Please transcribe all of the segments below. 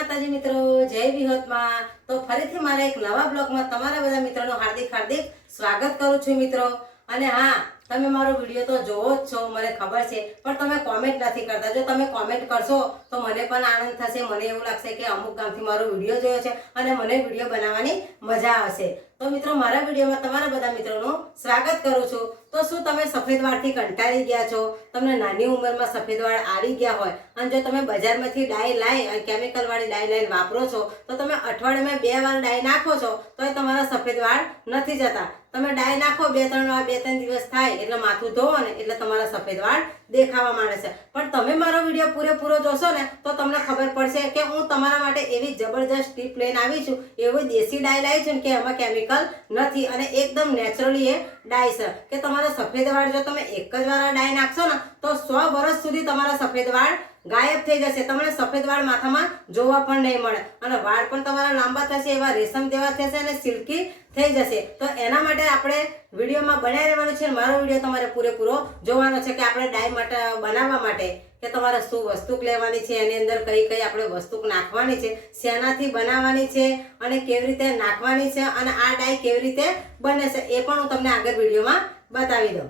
માતાજી મિત્રો, જય વિહોતમાં। તો ફરીથી મારા એક નવા બ્લોગમાં તમારા બધા મિત્રોનું હાર્દિક સ્વાગત કરું છું મિત્રો। અને હા, તમે મારો વિડીયો તો જોવો જ છો, મને ખબર છે, પણ તમે કોમેન્ટ નથી કરતા। જો તમે કોમેન્ટ કરશો તો મને પણ આનંદ થશે, મને એવું લાગશે કે અમુક ગામથી મારો વિડીયો જોયો છે અને મને વિડીયો બનાવવાની મજા આવશે। તો મિત્રો, મારા વિડીયોમાં તમારા બધા મિત્રોનું સ્વાગત કરું છું। તો શું તમે સફેદ વાળથી કંટાળી ગયા છો? તમને નાની ઉંમરમાં સફેદ વાળ આવી ગયા હોય અને જો તમે બજારમાંથી ડાય લાવી અને કેમિકલ વાળી ડાય લઈને વાપરો છો તો તમે અઠવાડિયામાં 2 વાર ડાય નાખો છો તો તમારા સફેદ વાળ નથી જતા। તમે ડાય નાખો 2-3 વાર, 2-3 દિવસ થાય એટલે માથું ધોવો ને એટલે તમારા સફેદ વાળ દેખાવા માંડે છે। પણ તમે મારો વિડીયો પૂરેપૂરો જોશો ને તો તમને ખબર પડશે કે હું તમારા માટે એવી જબરજસ્ત ટીપ લઈને આવી છું, એવી દેશી ડાય લાવી છું કે એમાં કેમિકલ નથી અને એકદમ નેચરલી એ ડાય છે કે તમારા સફેદ વાળ જો તમે એક જ વાર ડાય નાખશો ને તો 100 વર્ષ સુધી તમારા સફેદ વાળ ગાયબ થઈ જશે। તમને સફેદ વાળ માથામાં જોવા પણ નહીં મળે અને વાળ પણ તમારા લાંબા થશે, એવા રેશમ જેવા થશે અને સિલ્કી થઈ જશે। તો એના માટે આપણે વિડીયોમાં બનાવી રહેવાનું છે। મારો વિડીયો તમારે પૂરેપૂરો જોવાનો છે કે આપણે ડાય માટે બનાવવા માટે કે તમારે શું વસ્તુ લેવાની છે, એની અંદર કઈ કઈ આપણે વસ્તુ નાખવાની છે, શેનાથી બનાવવાની છે અને કેવી રીતે નાખવાની છે અને આ ડાય કેવી રીતે બને છે એ પણ હું તમને આગળ વિડીયોમાં બતાવી દઉં।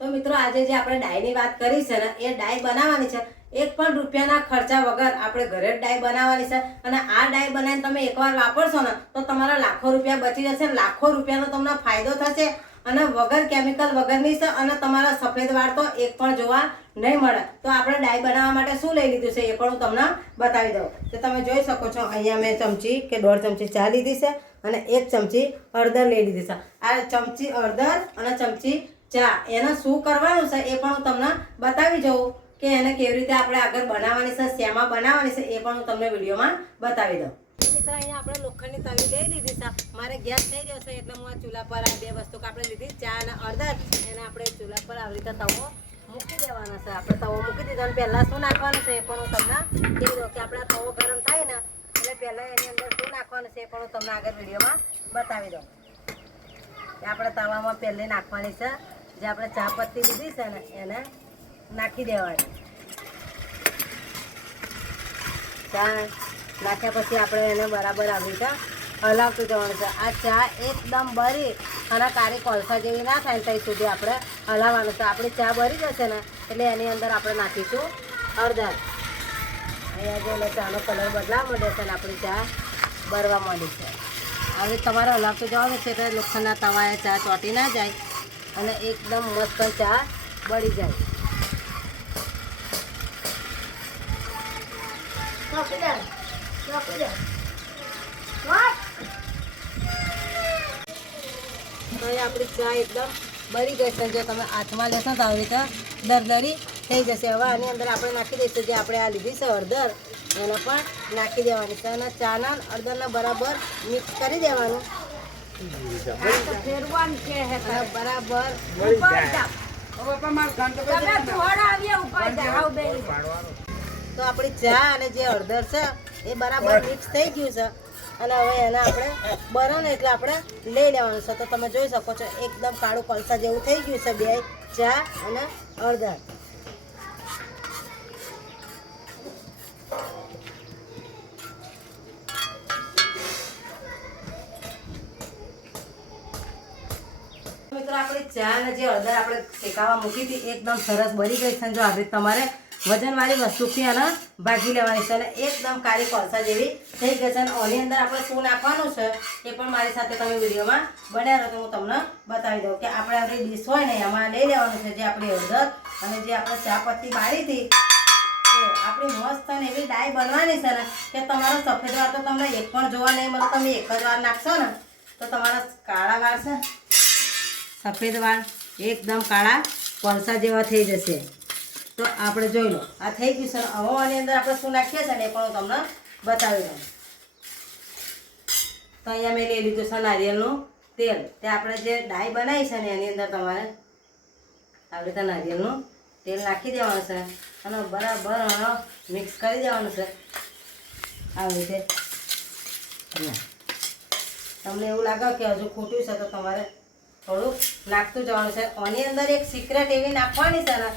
તો મિત્રો, આજે જે આપણે ડાયની વાત કરી છે ને એ ડાય બનાવવાની છે, 1 પણ રૂપિયાના ખર્ચા વગર આપણે ઘરે જ ડાય બનાવવાની છે અને આ ડાય બનાવીને તમે એકવાર વાપરશો ને તો તમારા લાખો રૂપિયા બચી જશે, લાખો રૂપિયાનો તમને ફાયદો થશે અને વગર કેમિકલ વગરની છે અને તમારા સફેદ વાળ તો એક પણ જોવા નહીં મળે। તો આપણે ડાય બનાવવા માટે શું લઈ લીધું છે એ પણ હું તમને બતાવી દઉં। તો તમે જોઈ શકો છો, અહીંયા મેં ચમચી કે 1.5 ચમચી ચા લીધી છે અને 1 ચમચી હળદર લઈ લીધી છે। આ ચમચી હળદર અને ચમચી ચા એને શું કરવાનું છે એ પણ હું તમને બતાવી જાઉં કે એને કેવી રીતે આપણે આગળ બનાવવાની છે, શેમાં બનાવવાની છે એ પણ હું તમને વિડીયોમાં બતાવી દઉં। મિત્રો, અહીંયા આપણે લોખંડની તવી લઈ લીધી છે, મારે ગેસ થઈ ગયો છે એટલે હું આ ચૂલા પર આ 2 વસ્તુ આપણે લીધી, ચા અને હળદર, એને આપણે ચૂલા પર આવી રીતે તવો મૂકી દેવાનો છે। આપણે તવો મૂકી દીધો અને પહેલાં શું નાખવાનું છે એ પણ હું તમને કહી દઉં કે આપણે તવો ગરમ થાય ને એટલે પહેલાં એની અંદર શું નાખવાનું છે એ પણ હું તમને આગળ વિડીયોમાં બતાવી દઉં। આપણે તવામાં પહેલે નાખવાની છે જે આપણે ચા પત્તી લીધી છે ને એને નાખી દેવાની। ચા નાખ્યા પછી આપણે એને બરાબર આવી રીતે હલાવતું જવાનું છે। આ ચા એકદમ બરી અને કાળી કોલસા જેવી ના થાય ત્યાં સુધી આપણે હલાવવાનું છે। આપણી ચા બરી જશે ને એટલે એની અંદર આપણે નાખીશું હળદર। અહીંયા જો ચાનો કલર બદલાવા માંડે છે ને આપણી ચા બરવા માંડી છે। હવે તમારે હલાવતું જવાનું છે એટલે લોખંડના તવાએ ચા ચોંટી ના જાય અને એકદમ મસ્ત ચા બળી જાય। તો એ આપણી ચા એકદમ બળી ગઈ છે, જો તમે હાથમાં લેશો તો આવી રીતે દરદરી થઈ જશે। હવે આની અંદર આપણે નાખી દઈશું જે આપણે આ લીધી છે હળદર, એને પણ નાખી દેવાની છે અને ચાના હળદરને બરાબર મિક્સ કરી દેવાનું બરાબર। તો આપણી ચા અને જે હળદર છે એ બરાબર મિક્સ થઈ ગયું છે અને હવે એને આપણે બરો ને એટલે આપણે લઈ લેવાનું છે। તો તમે જોઈ શકો છો એકદમ કાળું કોલસા જેવું થઈ ગયું છે 2 ચા અને હળદર। મિત્રો, આપણી ચા અને જે હળદર આપણે શેકાવા મૂકી હતી એકદમ સરસ બળી ગઈ છે। જો આવી તમારે વજનવાળી વસ્તુથી એને ભાગી લેવાની છે અને એકદમ કાળી કોલસા જેવી થઈ ગઈ છે। અને આની અંદર આપણે શું નાખવાનું છે એ પણ મારી સાથે તમે વિડીયોમાં બનાવ્યો તો હું તમને બતાવી દઉં કે આપણે આપણી ડીશ હોય ને એમાં લઈ લેવાનું છે જે આપણી હળદર અને જે આપણે ચા પત્તી બાળી હતી એ આપણી મસ્ત અને એવી ડાય બનવાની છે ને કે તમારો સફેદ વાળ તો તમને એક પણ જોવા નહીં મળે। તમે એક જ વાર નાખશો ને તો તમારા કાળા વાળ છે, સફેદ વાળ એકદમ કાળા કોલસા જેવા થઈ જશે। તો આપણે જોઈ લો આ થઈ ગયું છે। હવે આની અંદર આપણે શું નાખીએ છીએ ને એ પણ હું તમને બતાવી દઉં। તો અહીંયા મેં લઈ લીધું છે નારિયેળનું તેલ, તે આપણે જે ડાય બનાવી છે ને એની અંદર તમારે આવી રીતે નારિયેળનું તેલ નાખી દેવાનું છે અને બરાબર મિક્સ કરી દેવાનું છે આવી રીતે। તમને એવું લાગે કે હજુ ખોટું છે તો તમારે થોડુંક નાખતું જવાનું છે। આની અંદર એક સિક્રેટ એવી નાખવાની છે ને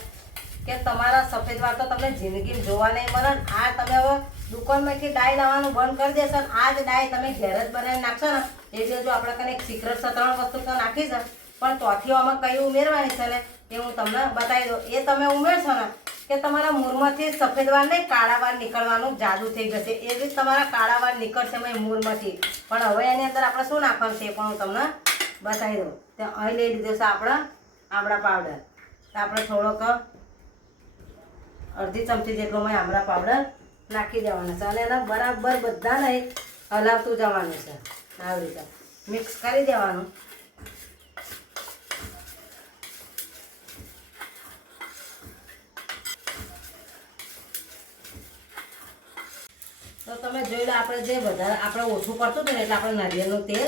કે તમારા સફેદ વાળ તો તમને જિંદગીમાં જોવા નહીં મળે। આ તમે હવે દુકાનમાંથી ડાય લાવવાનું બંધ કરી દેશો ને આ જ ડાય તમે ઘેર જ બનાવીને નાખશો ને એટલે જો આપણે કને એક સિક્રેટ સત્રણ વસ્તુ તો નાખી છે પણ તોથી આમાં કઈ ઉમેરવાની છે ને એ હું તમને બતાવી દઉં. એ તમે ઉમેરશો ને કે તમારા મૂળમાંથી સફેદ વાર નહીં કાળા વાર નીકળવાનું જાદુ થઈ જશે. એ રીતે તમારા કાળા વાર નીકળશે મૂળમાંથી. પણ હવે એની અંદર આપણે શું નાખવાનું છે એ પણ હું તમને બતાવી દઉં. તો અહીં લઈ લીધો છે આમળા પાવડર. તો આપણે થોડોક અડધી ચમચી જેટલો મેં આમળા પાવડર નાખી દેવાનો છે અને એના બરાબર બધાને હલાવતું જવાનું છે. આવી રીતે મિક્સ કરી દેવાનું. તો તમે જોઈ લો આપણે જે વધારે આપણે ઓછું પડતું હતું ને એટલે આપણે નારિયેળનું તેલ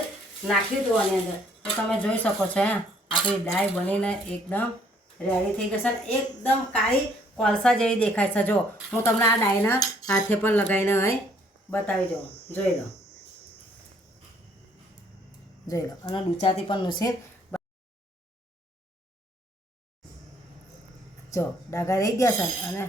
નાખ્યું હતું આની અંદર. તો તમે જોઈ શકો છો આપણી ડાય બનીને એકદમ રેડી થઈ જશે. એકદમ કાળી કોલસા જેવી દેખાય છે. જો હું તમને આ ડાયના હાથે પણ લગાવીને અહીં બતાવી દઉં. જોઈ લો અને નીચાથી પણ નુસેર જો ડાઘા રહી ગયા છે. અને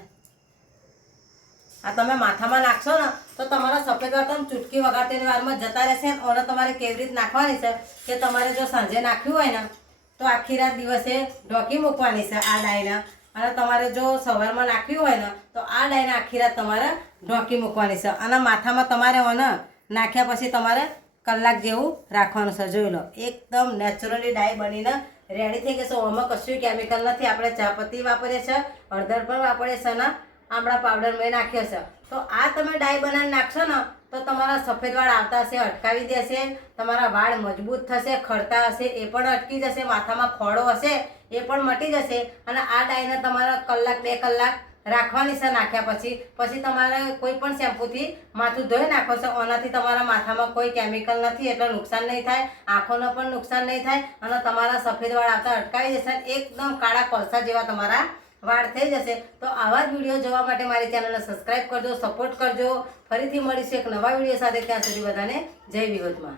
આ તમે માથામાં નાખશો ને તો તમારા સફેદ વાર તમે ચૂટકી વગાડતીની વારમાં જતા રહેશે. અને તમારે કેવી રીતે નાખવાની છે કે તમારે જો સાંજે નાખ્યું હોય ને તો આખી રાત દિવસે ઢોકી મૂકવાની છે આ ડાયના. અને તમારે જો સવારમાં નાખ્યું હોય ને તો આ ડાયના આખી રાત તમારે ઢોકી મૂકવાની છે. અને માથામાં તમારે ને નાખ્યા પછી તમારે કલાક જેવું રાખવાનું છે. જોઈ લો એકદમ નેચરલી ડાય બનીને રેડી થઈ ગઈ છે. આમાં કશું કેમિકલ નથી. આપણે ચાપત્તી વાપરીએ છીએ, હળદર પણ વાપરીએ છીએ અને આમળા પાવડર મેં નાખ્યો છે. તો આ તમે ડાય બનાવીને નાખશો ને તો તમારા સફેદ વાળ આવતા હશે અટકાવી દેશે. તમારા વાળ મજબૂત થશે, ખરતા હશે એ પણ અટકી જશે, માથામાં ખોડો હશે એ પણ મટી જશે. અને આ ડાયને તમારા કલાક 2 કલાક રાખવાની છે. નાખ્યા પછી તમારે કોઈ પણ શેમ્પૂથી માથું ધોઈ નાખો છો. આનાથી તમારા માથામાં કોઈ કેમિકલ નથી એટલે નુકસાન નહીં થાય, આંખોનો પણ નુકસાન નહીં થાય અને તમારા સફેદ વાળ આવતા અટકાવી જશે. એકદમ કાળા કોલસા જેવા તમારા વાળ થઈ જશે. તો આવા જ વિડીયો જોવા માટે મારી ચેનલને સબસ્ક્રાઈબ કરજો, સપોર્ટ કરજો. ફરીથી મળીશું એક નવા વિડીયો સાથે. ત્યાં સુધી બધાને જય વિહોતમાં.